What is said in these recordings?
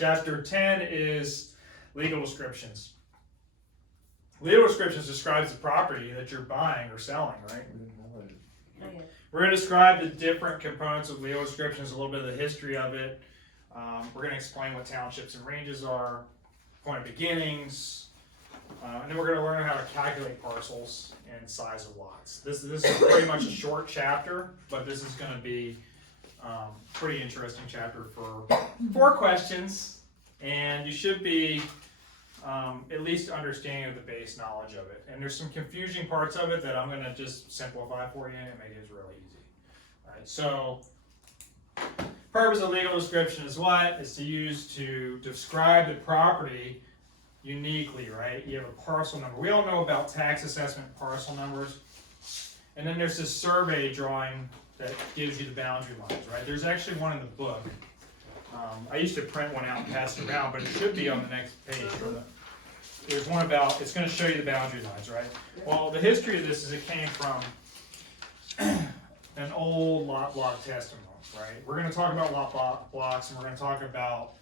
Chapter 10 is legal descriptions. Legal descriptions describes the property that you're buying or selling, right? Oh, yeah. We're going to describe the different components of legal descriptions, a little bit of the history of it. We're going to explain what townships and ranges are, point of beginnings, and then we're going to learn how to calculate parcels and size of lots. This is pretty much a short chapter, but this is going to be pretty interesting chapter for 4 questions, and you should be at least understanding of the base knowledge of it. And there's some confusing parts of it that I'm going to just simplify for you and make it really easy. All right, so purpose of legal description is what? It's to use to describe the property uniquely, right? You have a parcel number. We all know about tax assessment parcel numbers. And then there's this survey drawing that gives you the boundary lines, right? There's actually one in the book. I used to print one out and pass it around, but it should be on the next page. There's one about, it's going to show you the boundary lines, right? Well, the history of this is it came from an old lot block testimony, right? We're going to talk about lot blocks, and we're going to talk about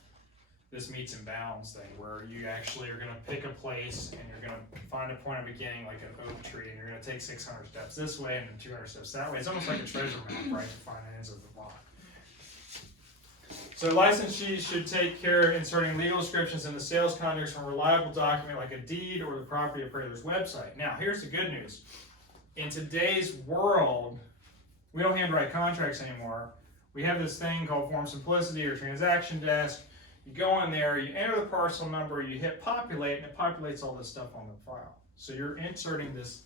this meets and bounds thing, where you actually are going to pick a place and you're going to find a point of beginning, like an oak tree, and you're going to take 600 steps this way and then 200 steps that way. It's almost like a treasure map, right, to find the ends of the block. So licensees should take care of inserting legal descriptions in the sales contracts from a reliable document like a deed or the property appraiser's website. Now, here's the good news. In today's world, we don't handwrite contracts anymore. We have this thing called Form Simplicity or Transaction Desk. You go in there, you enter the parcel number, you hit populate, and it populates all this stuff on the file. So you're inserting this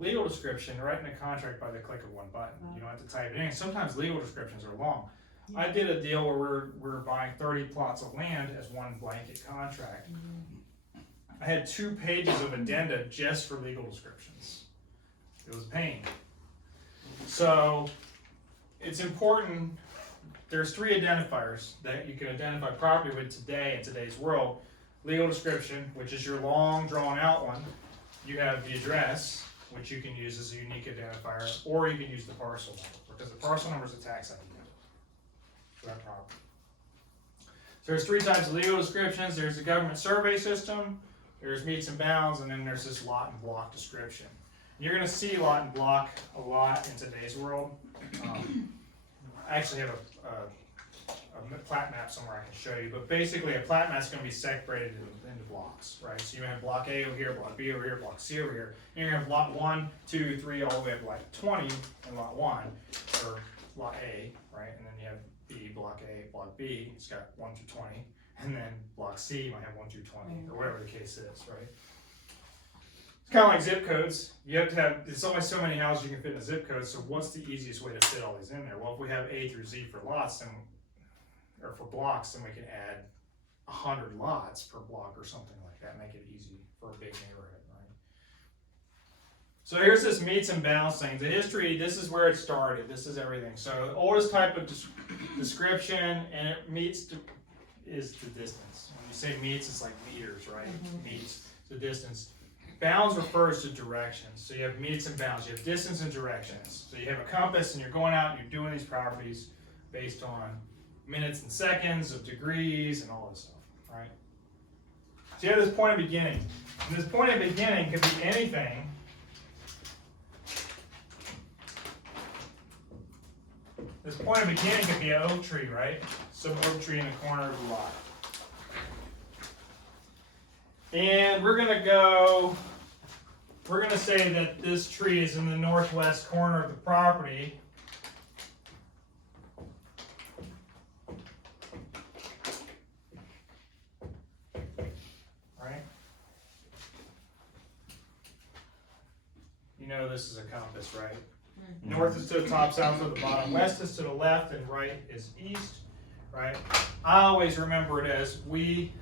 legal description right in the contract by the click of one button. You don't have to type it in. Sometimes legal descriptions are long. I did a deal where we're buying 30 plots of land as one blanket contract. I had 2 pages of addenda just for legal descriptions. It was a pain. So it's important. There's 3 identifiers that you can identify property with today in today's world. Legal description, which is your long drawn out one. You have the address, which you can use as a unique identifier, or you can use the parcel number, because the parcel number is a tax ID for that property. So there's 3 types of legal descriptions. There's the government survey system, there's meets and bounds, and then there's this lot and block description. You're going to see lot and block a lot in today's world. I actually have a plat map somewhere I can show you, but basically a plat map is going to be separated into blocks, right? So you have block A over here, block B over here, block C over here, and you're going to have lot 1, 2, 3, all the way up to like 20 in lot 1, or lot A, right? And then you have B, block A, block B, it's got 1 through 20, and then block C might have 1 through 20, or whatever the case is, right? It's kind of like zip codes. You have to have, there's only so many houses you can fit in a zip code, so what's the easiest way to fit all these in there? Well, if we have A through Z for lots, then, or for blocks, then we can add 100 lots per block or something like that, make it easy for a big neighborhood, right? So here's this meets and bounds thing. The history, this is where it started. This is everything. So the oldest type of description, and it meets is the distance. When you say meets, it's like meters, right? Meets the distance. Bounds refers to directions. So you have meets and bounds. You have distance and directions. So you have a compass and you're going out and you're doing these properties based on minutes and seconds of degrees and all this stuff, right? So you have this point of beginning. And this point of beginning could be anything. This point of beginning could be an oak tree, right? Some oak tree in the corner of the lot. And we're going to say that this tree is in the northwest corner of the property. Right? You know this is a compass, right? North is to the top, south to the bottom, west is to the left, and right is east, right? I always remember it as we.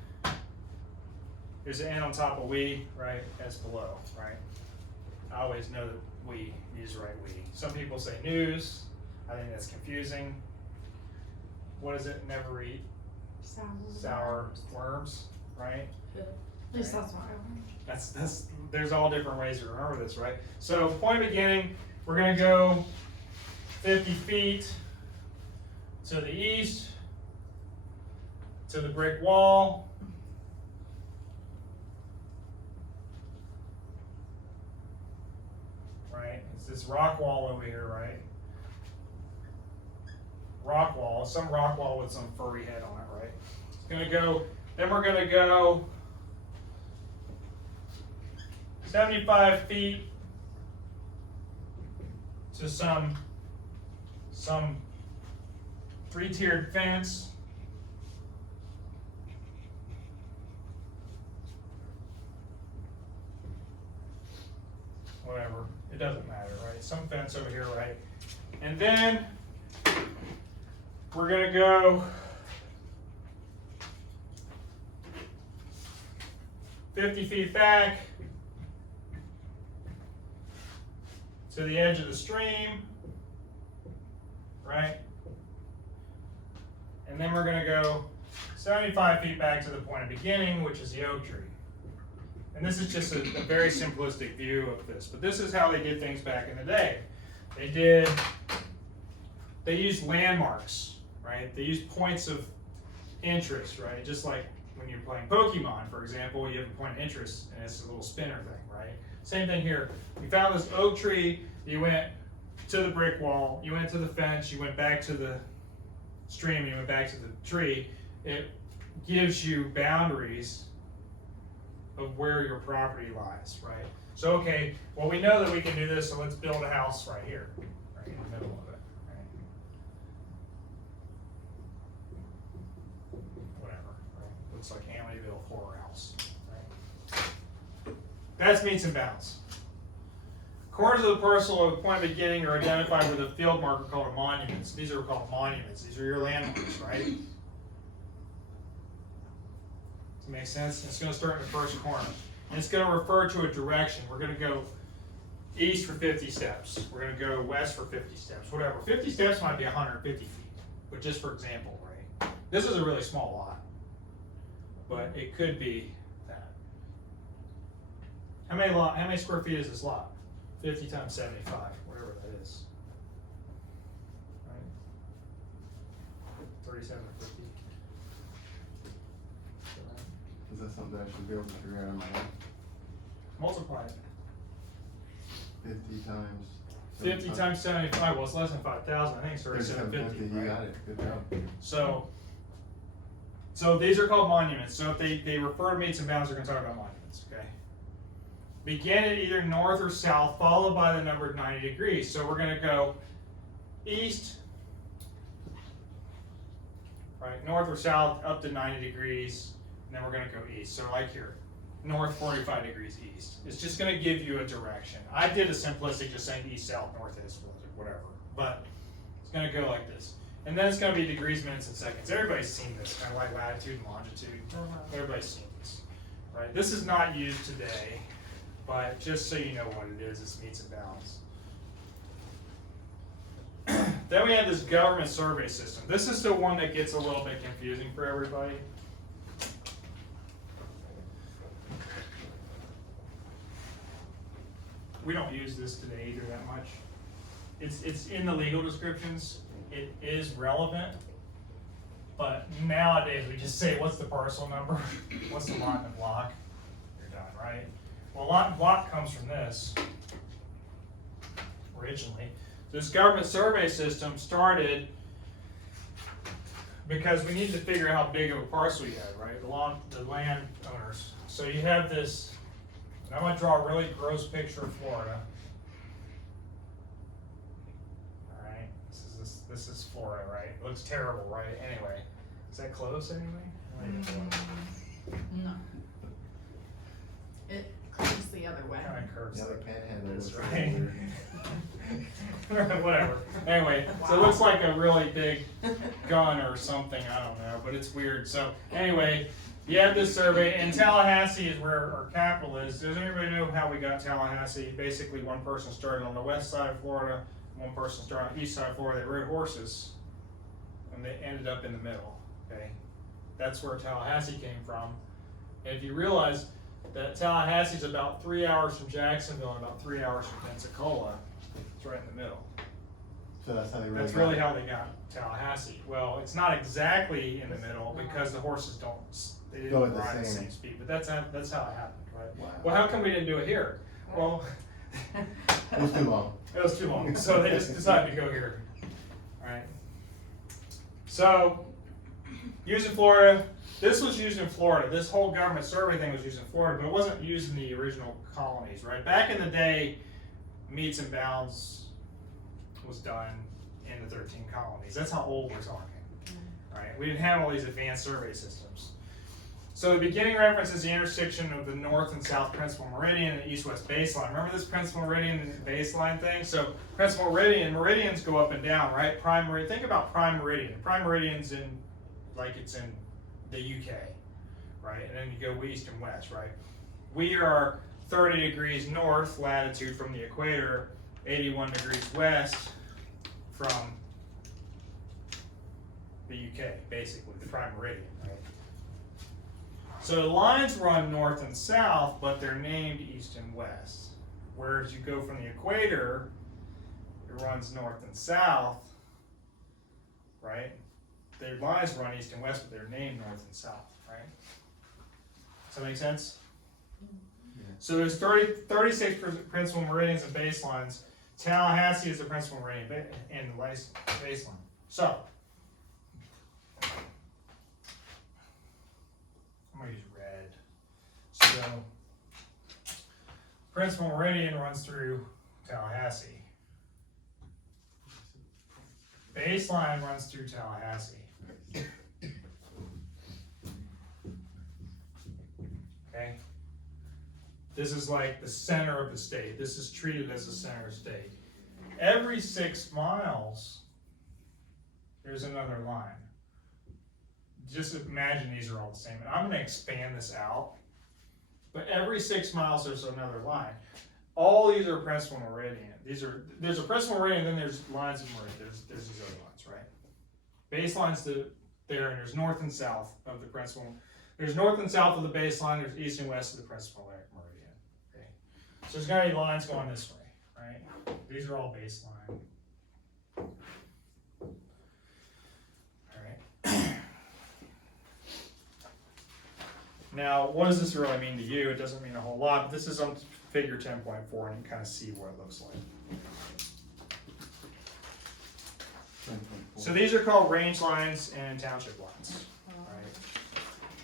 There's an N on top of we, right? That's below, right? I always know that we use right we. Some people say news. I think that's confusing. What is it? Never eat sour worms, right? At least that's what I want. That's there's all different ways to remember this, right? So point of beginning, we're gonna go 50 feet to the east, to the brick wall. Right? It's this rock wall over here, right? Rock wall, some rock wall with some furry head on it, right? It's gonna go, then we're gonna go 75 feet to some three-tiered fence. Whatever, it doesn't matter, right? Some fence over here, right? And then we're gonna go 50 feet back to the edge of the stream, right? And then we're gonna go 75 feet back to the point of beginning, which is the oak tree. And this is just a very simplistic view of this, but this is how they did things back in the day. They used landmarks, right? They used points of interest, right? Just like when you're playing Pokemon, for example, you have a point of interest and it's a little spinner thing, right? Same thing here. You found this oak tree, you went to the brick wall, you went to the fence, you went back to the stream, you went back to the tree. It gives you boundaries of where your property lies, right? So, okay, well, we know that we can do this, so let's build a house right here, right in the middle of it, right? Whatever, right? Looks like Amityville horror house, right? That's meets and bounds. Corners of the parcel or the point of beginning are identified with a field marker called monuments. These are called monuments. These are your landmarks, right? Make sense? It's going to start in the first corner. And it's going to refer to a direction. We're going to go east for 50 steps. We're going to go west for 50 steps, whatever. 50 steps might be 150 feet, but just for example, right? This is a really small lot, but it could be that. How many square feet is this lot? 50 times 75, whatever that is. Right? 37 or 50. Is that something I should be able to figure out on my own? Multiply it. 50 times. 50 times 75, well, it's less than 5,000. I think it's 3750. You Right? got it. Good job. So these are called monuments. So if they refer to meets and bounds, we're going to talk about monuments, okay? Begin at either north or south, followed by the number 90 degrees. So we're going to go east, right, north or south, up to 90 degrees. And then we're going to go east. So like here, north 45 degrees east. It's just going to give you a direction. I did a simplistic just saying east, south, north, east, whatever. But it's going to go like this. And then it's going to be degrees, minutes, and seconds. Everybody's seen this, kind of like latitude and longitude. Everybody's seen this, right? This is not used today, but just so you know what it is, it's meets and bounds. Then we have this government survey system. This is the one that gets a little bit confusing for everybody. We don't use this today either that much. It's in the legal descriptions. It is relevant, but nowadays we just say, what's the parcel number? What's the lot and block? You're done, right? Well, lot and block comes from this originally. This government survey system started because we needed to figure out how big of a parcel you had, right? The landowners. So you have this. And I'm going to draw a really gross picture of Florida. All right, this is Florida, right? It looks terrible, right? Anyway, is that close anyway? No. It curves the other way. Kind of curves. Yeah, like the panhandle this, is right? Whatever. Anyway, so it looks like a really big gun or something. I don't know, but it's weird. So anyway. You have this survey, and Tallahassee is where our capital is. Does anybody know how we got Tallahassee? Basically, one person started on the west side of Florida, one person started on the east side of Florida. They rode horses, and they ended up in the middle, okay? That's where Tallahassee came from. And if you realize that Tallahassee is about 3 hours from Jacksonville and about 3 hours from Pensacola, it's right in the middle. So that's how they really That's got really it. how they got Tallahassee. Well, it's not exactly in the middle because the horses they Go didn't at the ride at the same- same speed, but that's how it happened, right? Wow. Well, how come we didn't do it here? Well, It was too long. it was too long, so they just decided to go here. Alright. So, used in Florida, this was used in Florida. This whole government survey thing was used in Florida, but it wasn't used in the original colonies, right? Back in the day, meets and bounds was done in the 13 colonies. That's how old we're talking, right? We didn't have all these advanced survey systems. So the beginning reference is the intersection of the north and south principal meridian and the east-west baseline. Remember this principal meridian and baseline thing? So principal meridians go up and down, right? Prime meridian, think about prime meridian. Prime meridian's it's in the UK, right? And then you go east and west, right? We are 30 degrees north latitude from the equator, 81 degrees west from the UK, basically, the prime meridian, right? So the lines run north and south, but they're named east and west. Whereas you go from the equator, it runs north and south, right? Their lines run east and west, but they're named north and south, right? Does that make sense? Yeah. So there's 36 principal meridians and baselines. Tallahassee is the principal meridian and the baseline. So, I'm going to use red. So, principal meridian runs through Tallahassee. Baseline runs through Tallahassee. Okay? This is like the center of the state. This is treated as the center of the state. Every 6 miles, there's another line. Just imagine these are all the same. And I'm going to expand this out. But every 6 miles, there's another line. All these are principal meridian. There's a principal meridian, and then there's lines of meridian. There's these other lines, right? Baseline's there, and there's north and south of the principal. There's north and south of the baseline. There's east and west of the principal meridian. Okay, so there's going to be lines going this way, right? These are all baseline. All right. Now, what does this really mean to you? It doesn't mean a whole lot, but this is on figure 10.4, and you can kind of see what it looks like. So these are called range lines and township lines, right?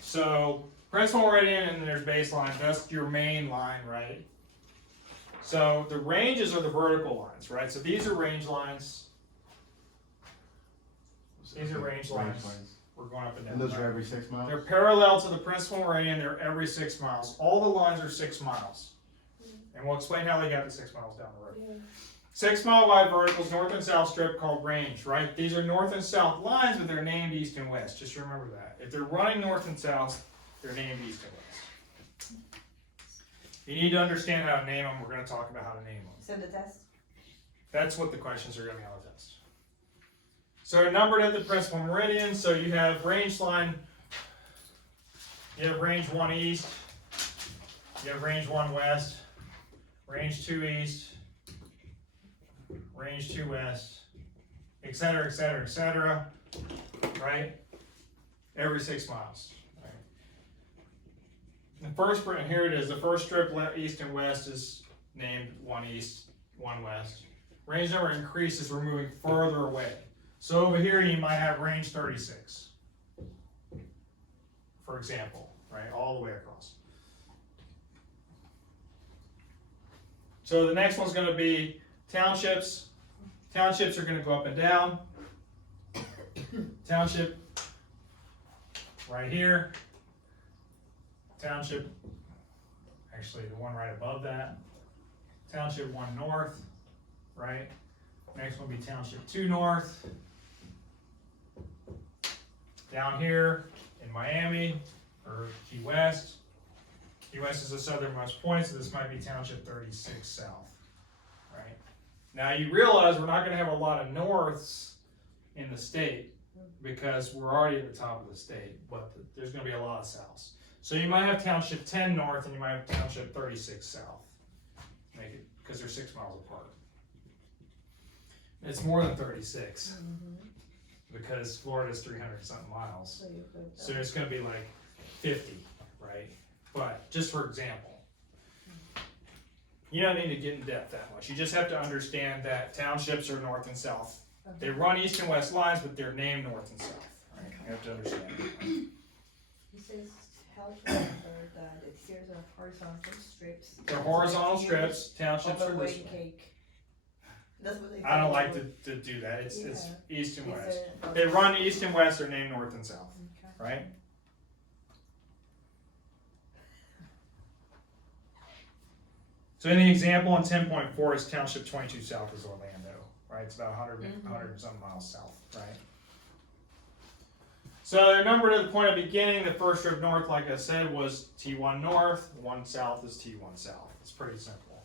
So principal meridian and then there's baseline. That's your main line, right? So the ranges are the vertical lines, right? So these are range lines. These are range lines. We're going up and down. And those right? are every 6 miles? They're parallel to the principal meridian. They're every 6 miles. All the lines are 6 miles. And we'll explain how they got to 6 miles down the road. 6 mile wide verticals, north and south strip called range, right? These are north and south lines, but they're named east and west. Just remember that. If they're running north and south, they're named east and west. You need to understand how to name them. We're going to talk about how to name them. Send a test. That's what the questions are going to be on the test. So they're numbered at the principal meridian. So you have range line, you have range 1 east, you have range 1 west, range 2 east, range 2 west, et cetera, et cetera, et cetera, right? Every 6 miles. Right? The first, and here it is, the first strip east and west is named 1 east, 1 west. Range number increases, we're moving further away. So over here you might have range 36, for example, right, all the way across. So the next one's going to be townships. Townships are going to go up and down. Township right here. Township, actually the one right above that. Township 1 north, right? Next one will be Township 2 north. Down here in Miami, or Key West. Key West is the southernmost point, so this might be Township 36 south, right? Now you realize we're not going to have a lot of norths in the state because we're already at the top of the state, but there's going to be a lot of souths. So you might have Township 10 north and you might have Township 36 south, make it because they're 6 miles apart. It's more than 36 Mhm. because Florida's 300 something miles. So you could, So it's gonna be like 50, right? But just for example, you don't need to get in depth that much. You just have to understand that townships are north and south. They run east and west lines, but they're named north and south, right? You have to understand that. It says townships are that here's a horizontal strips. They're horizontal Like strips, townships of are a this wedding way. cake. That's what they. I don't say. like to do that. It's Yeah. east and It's west. a- They run east and west, they're named north and south, Okay. right? So in the example in 10.4 is Township 22 south is Orlando, right? It's about 100, 100 and some miles south, right? So they're numbered at the point of beginning. The first strip north, like I said, was T1 north. One south is T1 south. It's pretty simple.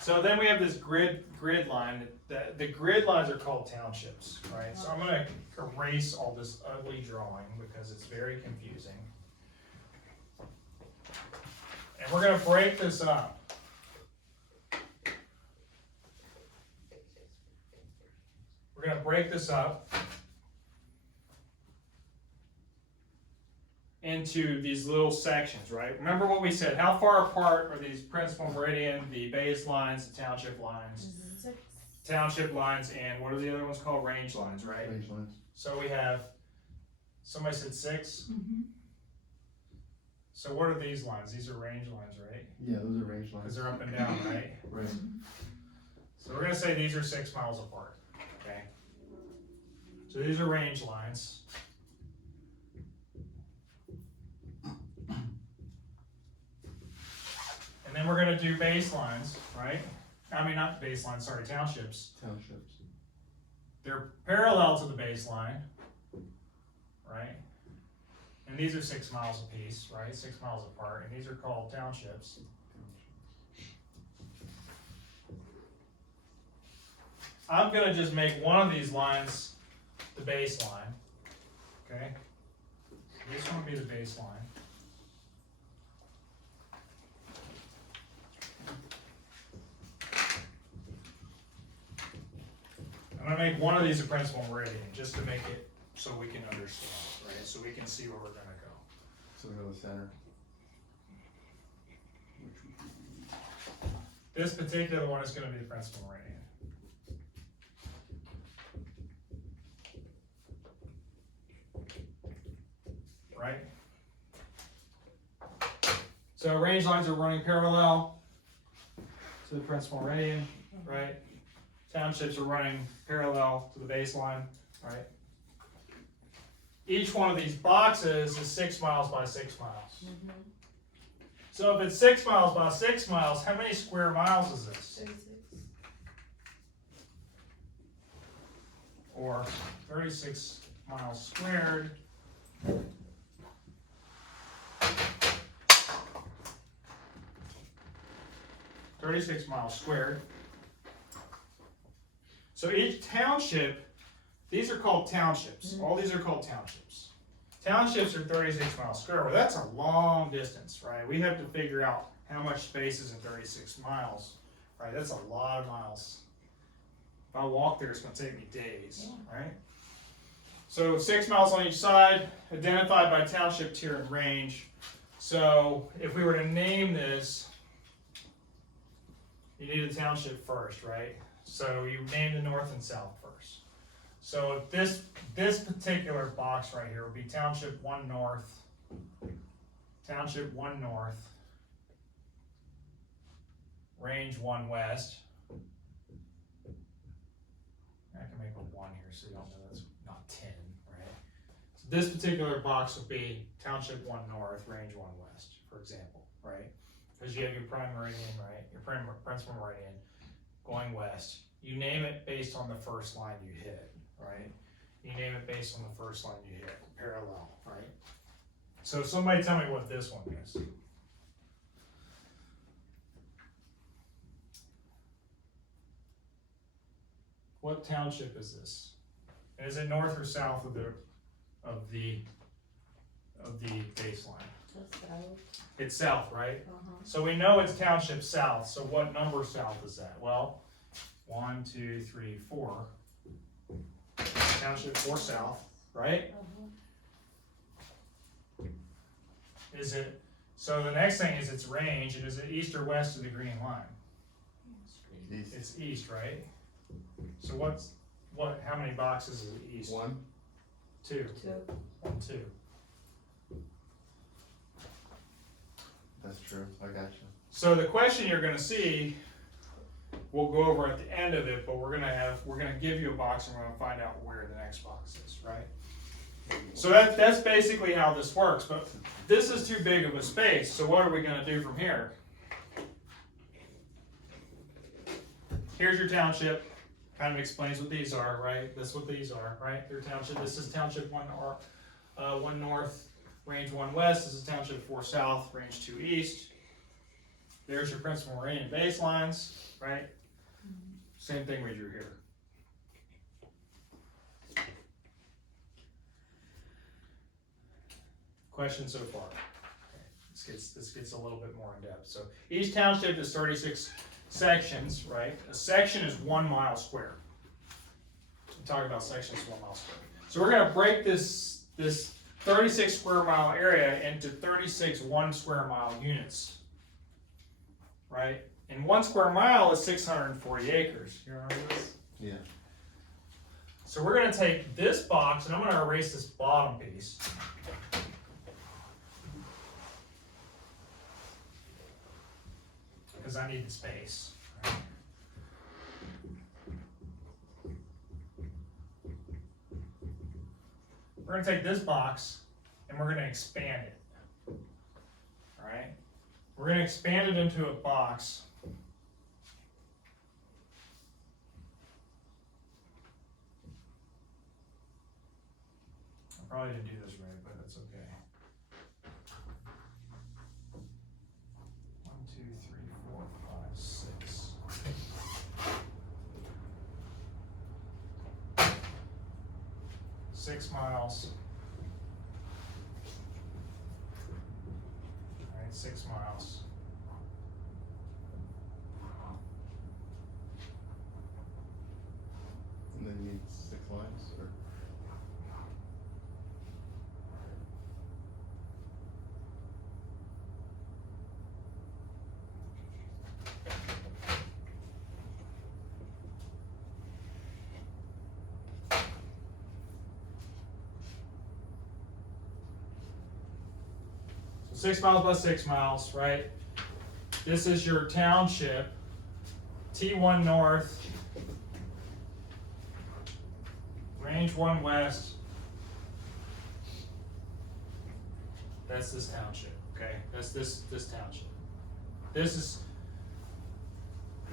So then we have this grid line. The grid lines are called townships, right? So I'm going to erase all this ugly drawing because it's very confusing. And we're going to break this up. We're going to break this up into these little sections, right? Remember what we said. How far apart are these principal meridian, the base lines, the township lines? 6. Township lines, and what are the other ones called? Range lines, right? Range lines. So we have, somebody said 6. Mm-hmm. So what are these lines? These are range lines, right? Yeah, those are range Because lines. they're up and down, right? Right. So we're gonna say these are 6 miles apart, okay? So these are range lines. And then we're gonna do baselines, right? I mean, not baselines, sorry, townships. Townships. They're parallel to the baseline, right? And these are 6 miles apiece, right? 6 miles apart, and these are called townships. I'm gonna just make one of these lines the baseline, okay? This one will be the baseline. I'm gonna make one of these a principal meridian, just to make it so we can understand, right? So we can see where we're gonna go. So we go to the center. This particular one is gonna be the principal meridian. Right? So range lines are running parallel to the principal meridian, right? Townships are running parallel to the baseline, right? Each one of these boxes is 6 miles by 6 miles. Mhm. So if it's 6 miles by 6 miles, how many square miles is this? 36. Or 36 miles squared. $36 miles squared. So each township, these are called townships. All these are called townships. Townships are 36 miles square. Well, that's a long distance, right? We have to figure out how much space is in 36 miles, right? That's a lot of miles. If I walk there, it's going to take me days, right? So 6 miles on each side, identified by township, tier, and range. So if we were to name this, you need a township first, right? So you name the north and south first. So if this particular box right here would be Township 1 North, Township 1 North, Range 1 West. I can make a 1 here so you don't know that's not 10, right? So this particular box would be Township 1 North, Range 1 West, for example, right? Because you have your prime meridian, right? Your principal meridian going west. You name it based on the first line you hit, right? You name it based on the first line you hit, parallel, right? So somebody tell me what this one is. What township is this? And is it north or south of the baseline? That's out. It's south, right? Uh-huh. So we know it's township south, so what number south is that? Well, 1, 2, 3, 4. Township 4 South, right? Is it, so the next thing is its range, and is it east or west of the green line? East. It's east, right? So how many boxes is it east? 1. 2. 2. 1, 2. That's true. I got you. So the question you're gonna see, we'll go over at the end of it, but we're gonna give you a box and we're gonna find out where the next box is, right? So that's basically how this works, but this is too big of a space, so what are we gonna do from here? Here's your township, kind of explains what these are, right? That's what these are, right? Your township, this is township 1 north, range 1 west, this is township 4 south, range 2 east. There's your principal meridian baselines, right? Same thing we drew here. Questions so far? Okay. This gets a little bit more in depth. So each township is 36 sections, right? A section is 1 mile square. I'm talking about sections 1 mile square. So we're gonna break this 36 square mile area into 36 1 square mile units, right? And 1 square mile is 640 acres. You remember this? Yeah. So we're gonna take this box and I'm gonna erase this bottom piece. Because I need the space. Right? We're gonna take this box and we're gonna expand it. Alright? We're gonna expand it into a box. I probably didn't do this right, but that's okay. 1, 2, 3, 4, 5, 6. 6 miles. Alright, 6 miles. And then you need 6 lines, or? So 6 miles by 6 miles, right? This is your township, T1 north, range 1 west. That's this township, okay? That's this township. This is,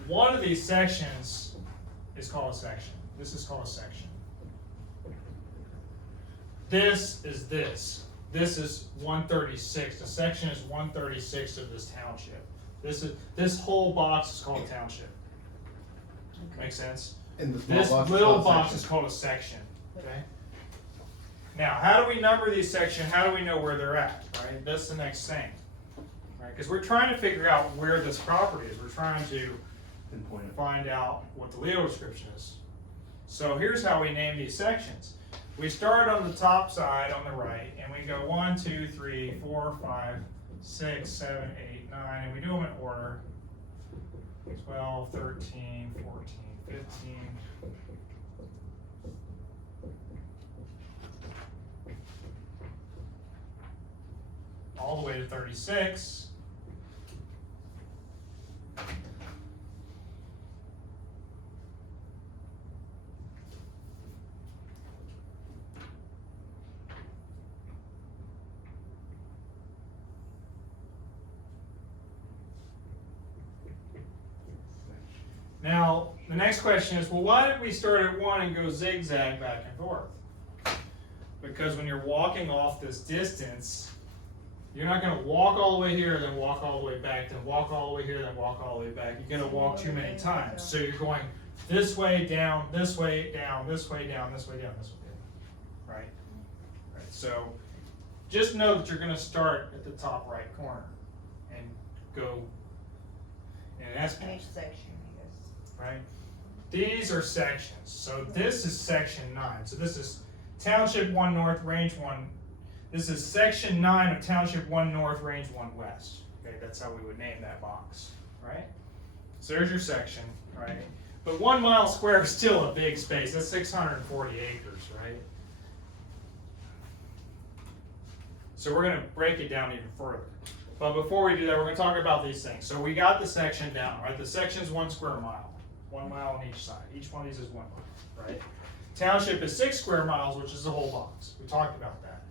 one of these sections is called a section. This is called a section. This is this. This is 136. The section is 136 of this township. This whole box is called a township. Okay. Make sense? And the small This box is little called a box section. is called a section. Okay. Now, how do we number these sections? How do we know where they're at? Right. That's the next thing. Right. Because we're trying to figure out where this property is. We're trying to Pinpoint it. find out what the legal description is. So here's how we name these sections. We start on the top side on the right, and we go 1, 2, 3, 4, 5, 6, 7, 8, 9, and we do them in order. 12, 13, 14, 15. All the way to 36. Now, the next question is, well, why did we start at 1 and go zigzag back and forth? Because when you're walking off this distance, you're not going to walk all the way here, then walk all the way back, then walk all the way here, then walk all the way back. You're going to walk too many times. So you're going this way, down, this way, down, this way, down, this way, down, this way, down. Right? Right. So just know that you're going to start at the top right corner and go in an S Each section, I guess. right? these are sections. So this is section 9. So this is Township 1 North, Range 1. This is section 9 of Township 1 North, Range 1 West. Okay, that's how we would name that box, right? So there's your section, right? But 1 mile square is still a big space. That's 640 acres, right? So we're going to break it down even further. But before we do that, we're going to talk about these things. So we got the section down, right? The section's 1 square mile. 1 mile on each side. Each one of these is 1 mile, right? Township is 6 square miles, which is the whole box. We talked about that.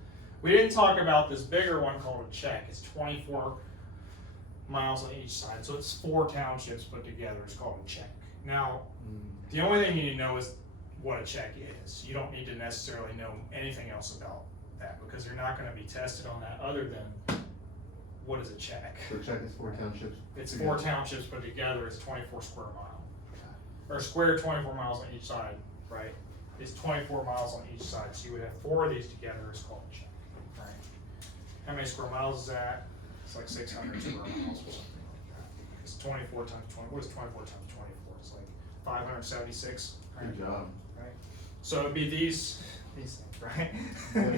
We didn't talk about this bigger one called a check. It's 24 miles on each side. So it's 4 townships put together. It's called a check. Now, the only thing you need to know is what a check is. You don't need to necessarily know anything else about that because you're not going to be tested on that other than what is a check. So check is 4 townships. It's 4 townships put together. It's 24 square mile. Or square 24 miles on each side, right? It's 24 miles on each side. So you would have 4 of these together. It's called a check, right? How many square miles is that? It's like 600 square miles or something like that. It's 24 times 20. What is 24 times 24? It's like 576. Right? Good job. Right. So it'd be these things, right?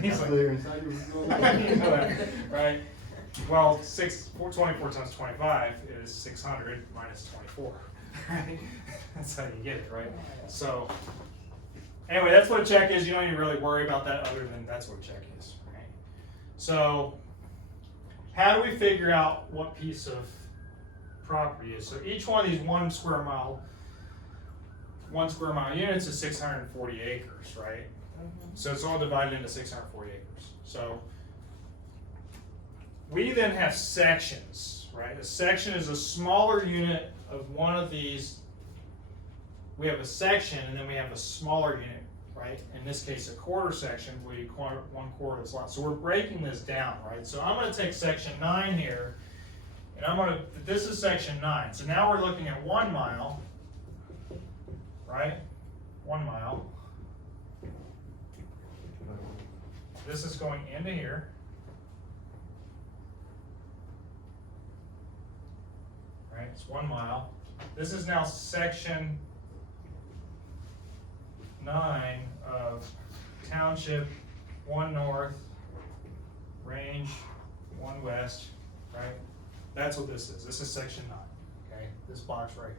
These like, later inside you you know that, right? Well, 24 times 25 is 600 minus 24, right? That's how you get it, right? So, anyway, that's what a check is. You don't even really worry about that other than that's what a check is, right? So, how do we figure out what piece of property is? So each one of these 1 square mile units is 640 acres, right? So it's all divided into 640 acres. So we then have sections, right? A section is a smaller unit of one of these. We have a section and then we have a smaller unit, right? In this case, a quarter section, where you 1/4 of this lot. So we're breaking this down, right? So I'm going to take section 9 here, and this is section 9. So now we're looking at 1 mile, right? 1 mile. This is going into here. Right, it's 1 mile. This is now section 9 of Township 1 North, Range 1 West, right? That's what this is. This is section 9, okay? This box right here.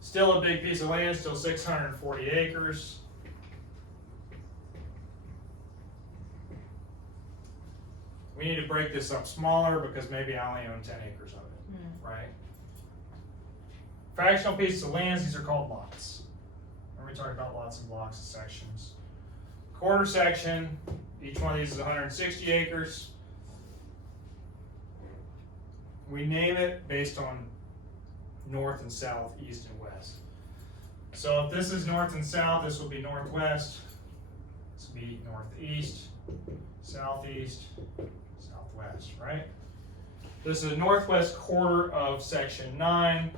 Still a big piece of land, still 640 acres. We need to break this up smaller because maybe I only own 10 acres of it, right? Fractional pieces of land, these are called lots. Remember we talked about lots and blocks and sections. Quarter section, each one of these is 160 acres. We name it based on north and south, east and west. So if this is north and south, this will be northwest. This will be northeast, southeast, southwest, right? This is a northwest quarter of section 9,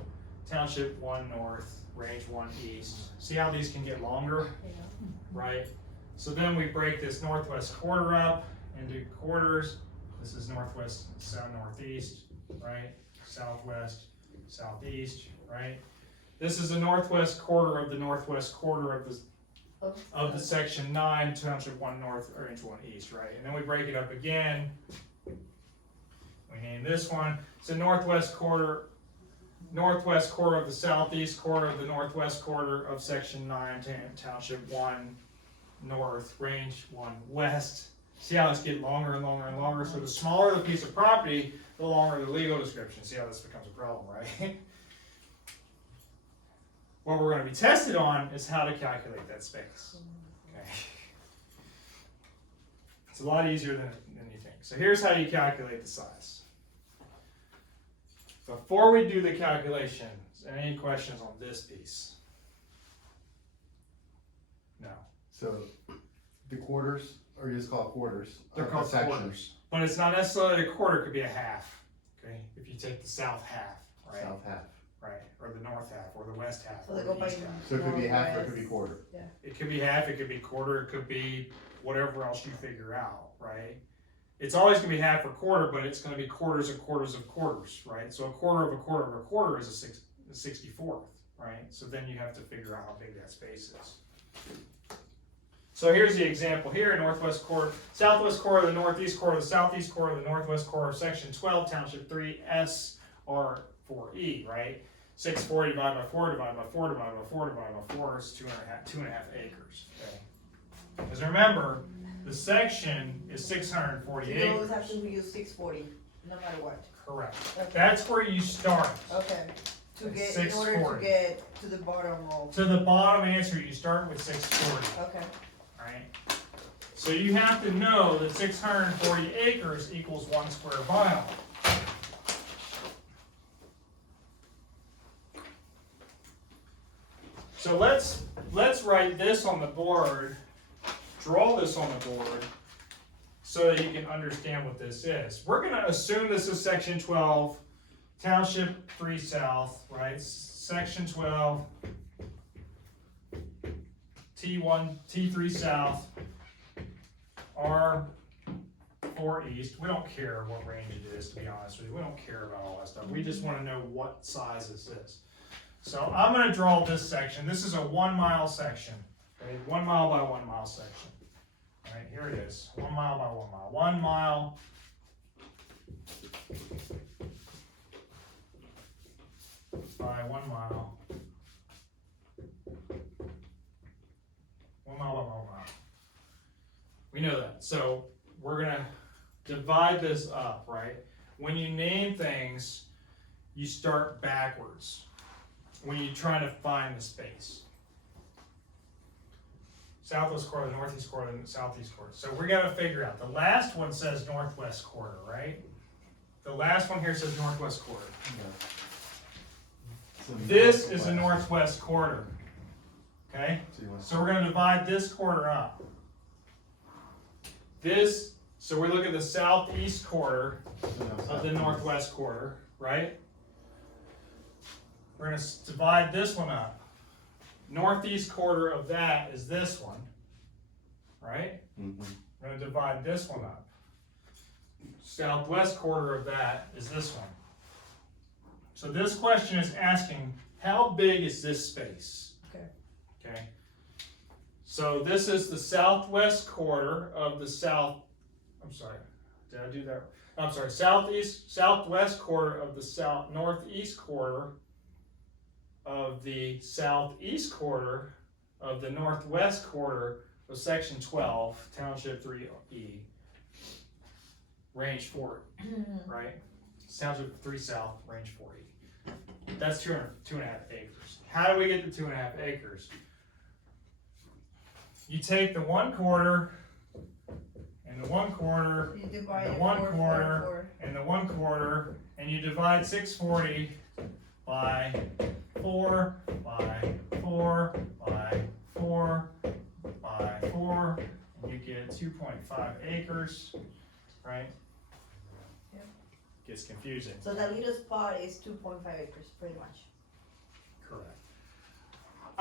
Township 1 North, Range 1 East. See how these can get longer, right? So then we break this northwest quarter up into quarters. This is northwest, south, northeast, right? Southwest, southeast, right? This is the northwest quarter of the northwest quarter of the section 9, Township 1 North, Range 1 East, right? And then we break it up again. We name this one. It's the northwest quarter of the southeast quarter of the northwest quarter of section 9, Township 1 North, Range 1 West. See how it's getting longer and longer and longer? So the smaller the piece of property, the longer the legal description. See how this becomes a problem, right? What we're going to be tested on is how to calculate that space. Okay. It's a lot easier than you think. So here's how you calculate the size. Before we do the calculation, any questions on this piece? No. So the quarters, or you just call it quarters? They're called sections. quarters. But it's not necessarily a quarter, it could be a half. Okay, if you take the south half, right? South half. Right, or the north half, or the west half, So or they the go by east half. So it could be half or it could be quarter. It could be half, it could be quarter, it could be whatever else you figure out, right? it's always gonna be half or quarter, but it's gonna be quarters of quarters of quarters, right? So a quarter of a quarter of a quarter is a 64th, right? So then you have to figure out how big that space is. So here's the example here, northwest quarter, southwest quarter of the northeast quarter, the southeast quarter of the northwest quarter, section 12, township 3, SR4E, right? 640 divided by 4 divided by 4 divided by 4 divided by 4 is 2.5 acres, okay? Because remember, the section is 640 You acres. always have to use 640, no matter what. Correct. Okay. That's where you start. Okay, to At get, in order to 640. get to the bottom row. To the bottom answer, you start with 640, Okay, right? So you have to know that 640 acres equals 1 square mile. So let's write this on the board, draw this on the board, so that you can understand what this is. We're gonna assume this is section 12, township 3 south, right? Section 12, T1, T3 south, R4 east. We don't care what range it is, to be honest with you. We don't care about all that stuff. We just wanna know what size this is. So I'm gonna draw this section. This is a 1 mile section, okay? 1 mile by 1 mile section. All right, here it is, 1 mile by 1 mile. 1 mile by 1 mile. 1 mile by 1 mile. We know that. So we're gonna divide this up, right? When you name things, you start backwards when you're trying to find the space. Southwest quarter, the northeast quarter, and the southeast quarter. So we gotta figure out, the last one says northwest quarter, right? The last one here says northwest quarter. Yeah. So This is the northwest. northwest quarter, okay? So you want So we're gonna divide this quarter up. This, so we look at the southeast quarter of the northwest quarter, right? We're gonna divide this one up. Northeast quarter of that is this one, right? Mm-hmm. We're gonna divide this one up. Southwest quarter of that is this one. So this question is asking, how big is this space? okay. Okay. So this is the southwest quarter of the I'm sorry, did I do that? I'm sorry, southwest quarter of the northeast quarter of the southeast quarter of the northwest quarter of section 12, township 3E, range 4, right? Township 3 south, range 4E. That's 2.5 acres. How do we get to 2.5 acres? You take the 1 quarter, and the 1 quarter, You divide and the it 1 4, quarter, 4, and the 1 quarter, and you divide 640 by 4 by 4 by 4 by 4, and you get 2.5 acres, right? Yep. Gets confusing. So the little spot is 2.5 acres, pretty much. Correct.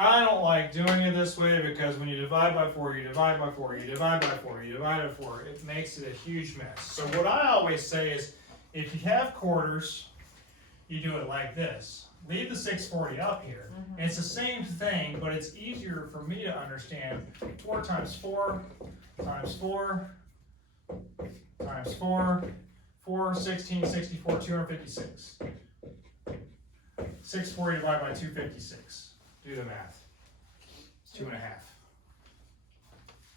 I don't like doing it this way because when you divide by 4, you divide by 4, you divide by 4, you divide by 4, it makes it a huge mess. So what I always say is, if you have quarters, you do it like this. Leave the 640 up here. Mhm. It's the same thing, but it's easier for me to understand. 4 times 4 times 4 times 4, 4, 16, 64, 256. 640 divided by 256. Do the math. It's 2.5.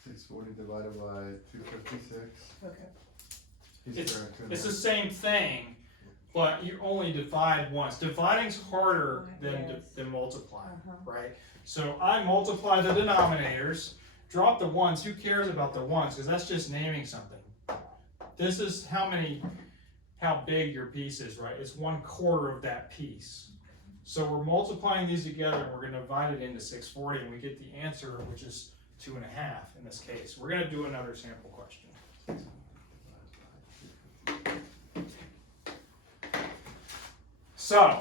640 divided by 256. Okay. It's the same thing, but you only divide once. Dividing's harder Yes. than multiplying, Uh-huh. right? So I multiply the denominators, drop the ones. Who cares about the ones? Because that's just naming something. This is how big your piece is, right? It's 1/4 of that piece. So we're multiplying these together, and we're going to divide it into 640, and we get the answer, which is 2.5 in this case. We're going to do another sample question. So,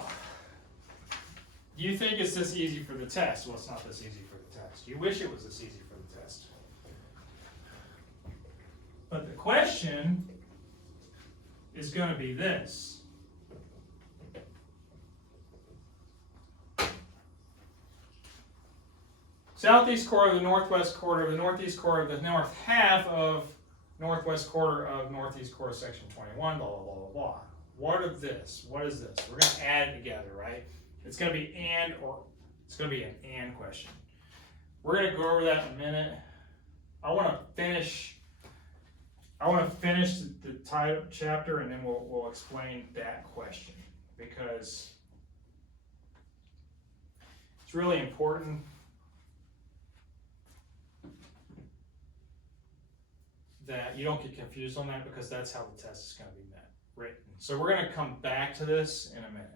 you think it's this easy for the test? Well, it's not this easy for the test. You wish it was this easy for the test. But the question is going to be this. Southeast quarter of the northwest quarter of the northeast quarter of the north half of northwest quarter of northeast quarter section 21, blah, blah, blah, blah, blah. What of this? What is this? We're going to add it together, right? It's going to be it's going to be an and question. We're going to go over that in a minute. I want to finish the title chapter, and then we'll explain that question, because it's really important that you don't get confused on that, because that's how the test is going to be written. So we're going to come back to this in a minute.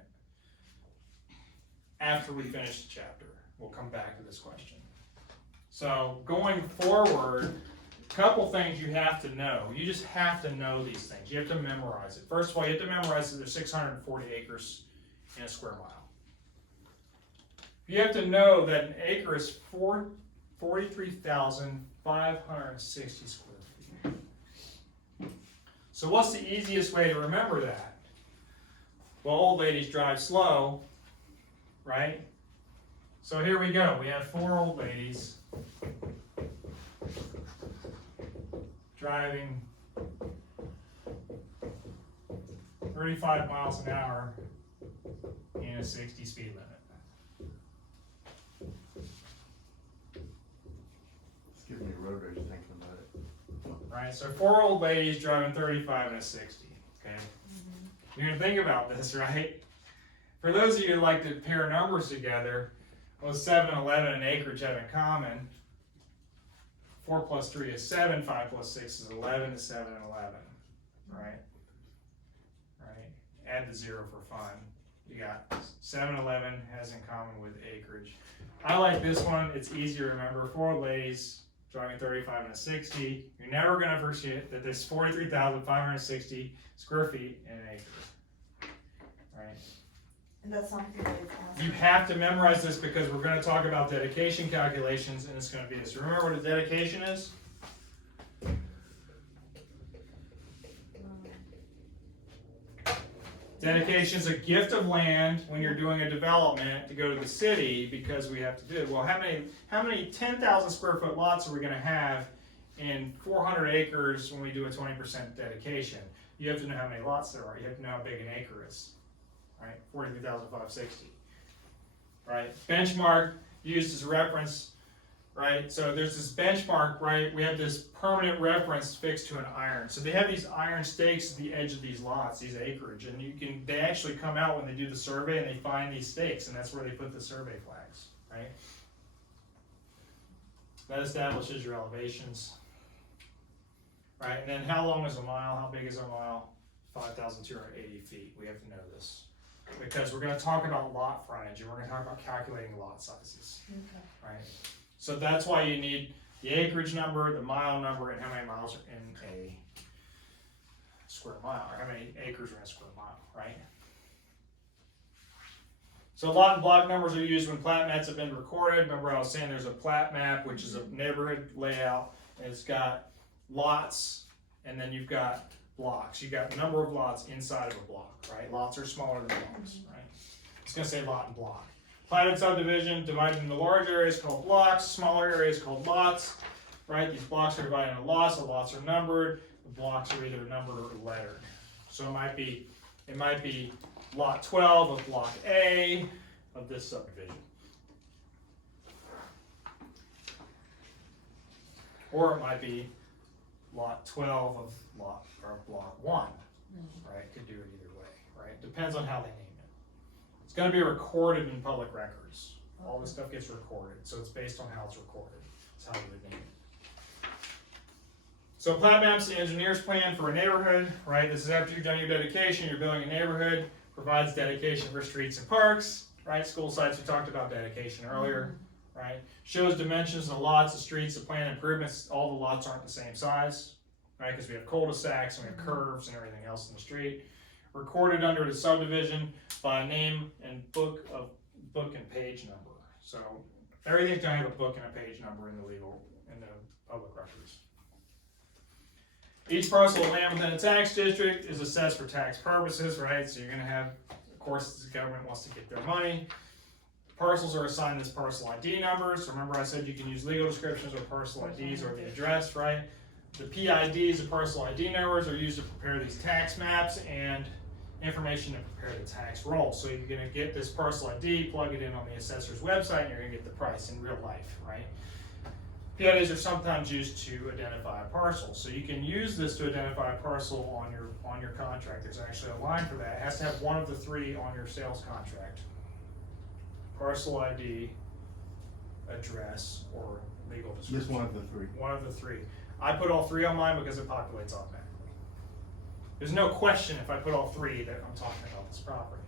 After we finish the chapter, we'll come back to this question. So going forward, a couple things you have to know. You just have to know these things. You have to memorize it. First of all, you have to memorize that there's 640 acres in a square mile. You have to know that an acre is 43,560 square feet. So what's the easiest way to remember that? Well, old ladies drive slow, right? So here we go. We have 4 old ladies driving 35 miles an hour in a 60 speed limit. It's giving me road rage thinking about it. Right, so 4 old ladies driving 35 and a 60, okay? You're gonna think about this, right? For those of you who like to pair numbers together, what 7 and 11 and acreage have in common? 4 plus 3 is 7, 5 plus 6 is 11, is 7 and 11, right? Right, add the 0 for fun. You got 7 and 11 has in common with acreage. I like this one, it's easier to remember. 4 old ladies driving 35 and a 60. You're never going to forget that there's 43,560 square feet in an acre. Right? And that's something that it's asking. You have to memorize this, because we're going to talk about dedication calculations, and it's going to be this. Remember what a dedication is? Dedication is a gift of land when you're doing a development to go to the city, because we have to do it. Well, how many 10,000 square foot lots are we going to have in 400 acres when we do a 20% dedication? You have to know how many lots there are. You have to know how big an acre is, right? 43,560, right? Benchmark used as a reference, right? So there's this benchmark, right? We have this permanent reference fixed to an iron. So they have these iron stakes at the edge of these lots, these acreage, and they actually come out when they do the survey and they find these stakes, and that's where they put the survey flags, right? That establishes your elevations, right? And then how long is a mile? How big is a mile? 5,280 feet. We have to know this, because we're going to talk about lot frontage, and we're going to talk about calculating lot sizes, right? So that's why you need the acreage number, the mile number, and how many miles are in a square mile, or how many acres are in a square mile, right? So lot and block numbers are used when plat maps have been recorded. Remember I was saying there's a plat map, which is a neighborhood layout, and it's got lots, and then you've got blocks. You've got the number of lots inside of a block, right? Lots are smaller than blocks, right? It's going to say lot and block. Platted subdivision divided into large areas called blocks, smaller areas called lots, right? These blocks are divided into lots, the lots are numbered, the blocks are either numbered or lettered. So it might be lot 12 of block A of this subdivision. Or it might be lot 12 of block 1, right? Could do it either way, right? Depends on how they name it. It's going to be recorded in public records. All this stuff gets recorded, so it's based on how it's recorded. That's how you would name it. So plat map's the engineer's plan for a neighborhood, right? This is after you've done your dedication, you're building a neighborhood, provides dedication for streets and parks, right? School sites, we talked about dedication earlier, right? Shows dimensions of lots, the streets, the planned improvements. All the lots aren't the same size, right? Because we have cul-de-sacs and we have curves and everything else in the street. Recorded under the subdivision by name and book and page number. So everything's gonna have a book and a page number in the public records. Each parcel of land within a tax district is assessed for tax purposes, right? So you're gonna have, of course, the government wants to get their money. Parcels are assigned this parcel ID numbers. Remember I said you can use legal descriptions or parcel IDs or the address, right? The PIDs, the parcel ID numbers, are used to prepare these tax maps and information to prepare the tax roll. So you're gonna get this parcel ID, plug it in on the assessor's website, and you're gonna get the price in real life, right? PIDs are sometimes used to identify a parcel. So you can use this to identify a parcel on your contract. There's actually a line for that. It has to have one of the three on your sales contract. Parcel ID, address, or legal description. Just one of the three. One of the three. I put all three on mine because it populates automatically. There's no question if I put all three that I'm talking about this property.